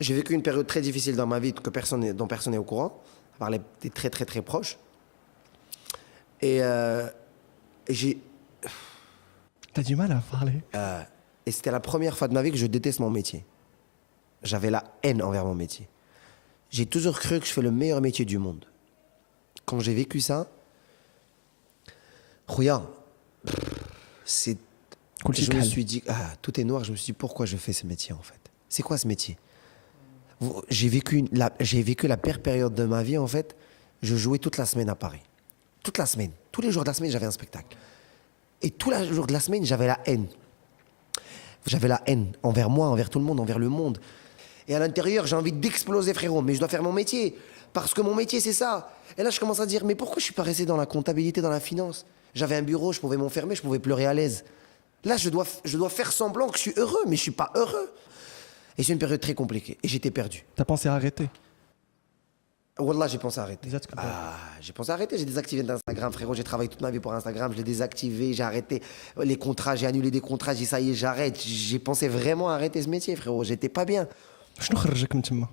J'ai vécu une période très difficile dans ma vie dont personne n'est au courant, à part des très très très proches. Et j'ai T'as du mal à parler. et c'était la première fois de ma vie que je déteste mon métier. J'avais la haine envers mon métier. J'ai toujours cru que je fais le meilleur métier du monde. Quand j'ai vécu ça, Khouya, c'est je me suis dit, tout est noir. Je me suis dit, pourquoi je fais ce métier en fait? C'est quoi ce métier? J'ai vécu la pire période de ma vie en fait. Je jouais toute la semaine à Paris. Toute la semaine. Tous les jours de la semaine, j'avais un spectacle. Et tous les jours de la semaine, j'avais la haine. J'avais la haine envers moi, envers tout le monde, envers le monde. Et à l'intérieur, j'ai envie d'exploser, frérot. Mais je dois faire mon métier. Parce que mon métier, c'est ça. Et là, je commence à dire, mais pourquoi je suis pas resté dans la comptabilité, dans la finance? J'avais un bureau, je pouvais m'enfermer, je pouvais pleurer à l'aise. Là, je dois faire semblant que je suis heureux, mais je suis pas heureux. Et c'est une période très compliquée. Et j'étais perdu. T'as pensé à arrêter? Wallah, j'ai pensé à arrêter. J'ai pensé à arrêter. J'ai désactivé d'Instagram, frérot. J'ai travaillé toute ma vie pour Instagram. Je l'ai désactivé. J'ai arrêté les contrats. J'ai annulé des contrats. J'ai dit, ça y est, j'arrête. J'ai pensé vraiment à arrêter ce métier, frérot. J'étais pas bien. شنو خرجك من تما؟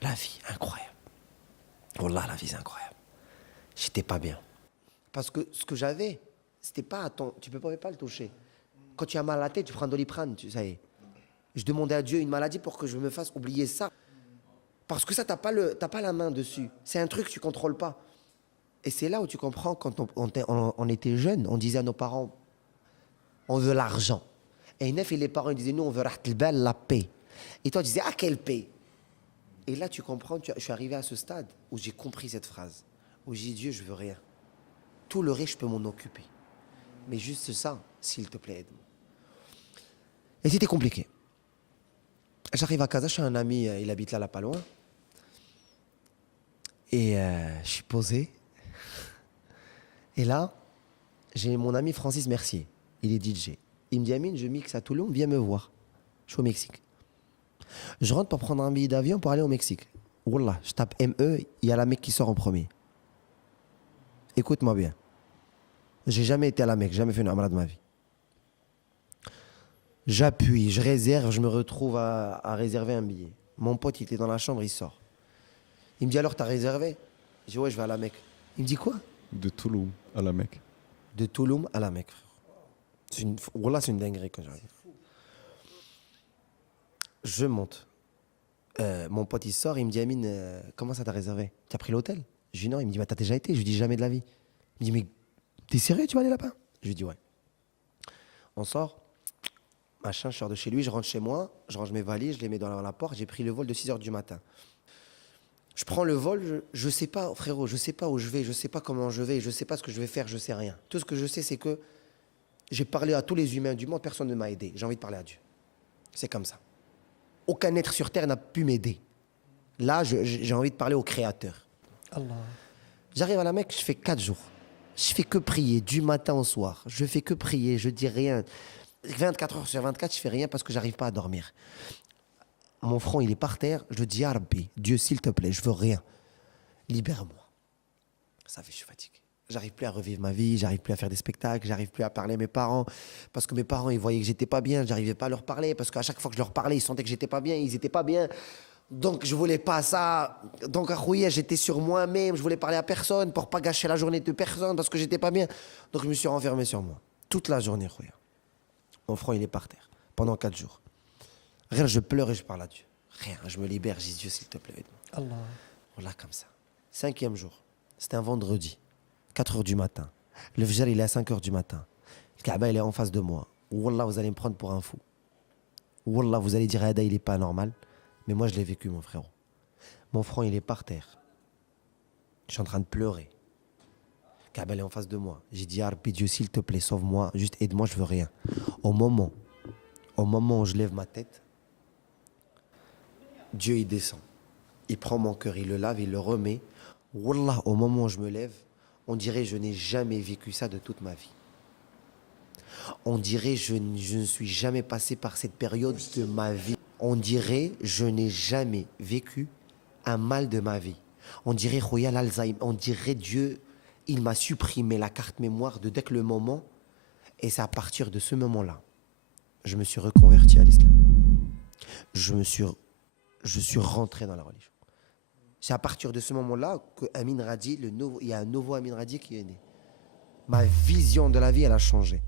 La vie, incroyable. Wallah, la vie, c'est incroyable. J'étais pas bien. Parce que ce que j'avais, c'était pas à ton... Tu peux pas le toucher. Quand tu as mal à la tête, tu prends un Doliprane, ça y est. Je demandais à Dieu une maladie pour que je me fasse oublier ça. Parce que ça, t'as pas la main dessus. C'est un truc que tu contrôles pas. Et c'est là où tu comprends, quand on était jeunes, on disait à nos parents, on veut l'argent. Et neuf, et les parents ils disaient, nous, on veut la paix. Et toi, tu disais, quelle paix? Et là, tu comprends, je suis arrivé à ce stade où j'ai compris cette phrase. Où j'ai dit, Dieu, je veux rien. Tout le reste, je peux m'en occuper. Mais juste ça, s'il te plaît, aide-moi. Et c'était compliqué. J'arrive à Casa, je suis un ami, il habite là pas loin. Et je suis posé. Et là, j'ai mon ami Francis Mercier. Il est DJ. Il me dit, Amine, je mixe à Toulon, viens me voir. Je suis au Mexique. Je rentre pour prendre un billet d'avion pour aller au Mexique. Wallah, je tape ME, il y a la Mecque qui sort en premier. Écoute-moi bien. J'ai jamais été à la Mecque, jamais fait une Umrah de ma vie. J'appuie, je réserve, je me retrouve à réserver un billet. Mon pote, il était dans la chambre, il sort. Il me dit, alors, t'as réservé? Je dis, ouais, je vais à la Mecque. Il me dit, quoi? De Touloum à la Mecque. De Touloum à la Mecque, frère. Wallah, c'est une dinguerie que j'arrive. Je monte. Mon pote, il sort, il me dit, Amine, comment ça t'as réservé? Tu as pris l'hôtel? Je lui dis non, il me dit, bah, t'as déjà été? Je lui dis, jamais de la vie. Il me dit, mais t'es sérieux, tu vas aller là-bas? Je lui dis, ouais. On sort, machin, je sors de chez lui, je rentre chez moi, je range mes valises, je les mets dans la porte, j'ai pris le vol de 6h du matin. Je prends le vol, je sais pas, frérot, je sais pas où je vais, je sais pas comment je vais, je sais pas ce que je vais faire, je sais rien. Tout ce que je sais, c'est que j'ai parlé à tous les humains du monde, personne ne m'a aidé. J'ai envie de parler à Dieu. C'est comme ça. Aucun être sur terre n'a pu m'aider. Là, j'ai envie de parler au Créateur. Allah. J'arrive à la Mecque, je fais 4 jours. Je fais que prier du matin au soir. Je fais que prier, je dis rien. 24 heures sur 24, je fais rien parce que j'arrive pas à dormir. Mon front, il est par terre. Je dis, Ya Rabbi, Dieu, s'il te plaît, je veux rien. Libère-moi. Ça fait, je suis fatigué. J'arrive plus à revivre ma vie, j'arrive plus à faire des spectacles, j'arrive plus à parler à mes parents. Parce que mes parents, ils voyaient que j'étais pas bien, j'arrivais pas à leur parler. Parce qu'à chaque fois que je leur parlais, ils sentaient que j'étais pas bien, ils étaient pas bien. Donc je voulais pas ça. Donc à Khouya, j'étais sur moi-même, je voulais parler à personne pour pas gâcher la journée de personne parce que j'étais pas bien. Donc je me suis renfermé sur moi. Toute la journée, Khouya. Mon front, il est par terre. Pendant 4 jours. Rien, je pleure et je parle à Dieu. Rien, je me libère, je dis Dieu, s'il te plaît, aide-moi. Allah. Voilà, comme ça. 5e jour. C'était un vendredi. 4h du matin. Le Fajr, il est à 5h du matin. Le Kaaba, il est en face de moi. Wallah, vous allez me prendre pour un fou. Wallah, vous allez dire, Ada, il est pas normal. Mais moi, je l'ai vécu, mon frérot. Mon front, il est par terre. Je suis en train de pleurer. Le Kaaba, il est en face de moi. J'ai dit, Rabbi, Dieu, s'il te plaît, sauve-moi. Juste aide-moi, je veux rien. Au moment où je lève ma tête, Dieu, il descend. Il prend mon cœur, il le lave, il le remet. Wallah, au moment où je me lève, on dirait je n'ai jamais vécu ça de toute ma vie. On dirait je ne suis jamais passé par cette période de ma vie. On dirait je n'ai jamais vécu un mal de ma vie. On dirait Khouya l'Alzheimer. On dirait Dieu, il m'a supprimé la carte mémoire de dès que le moment. Et c'est à partir de ce moment-là, je me suis reconverti à l'islam. je suis rentré dans la religion. C'est à partir de ce moment-là que Amin Radi, il y a un nouveau Amin Radi qui est né. Ma vision de la vie, elle a changé.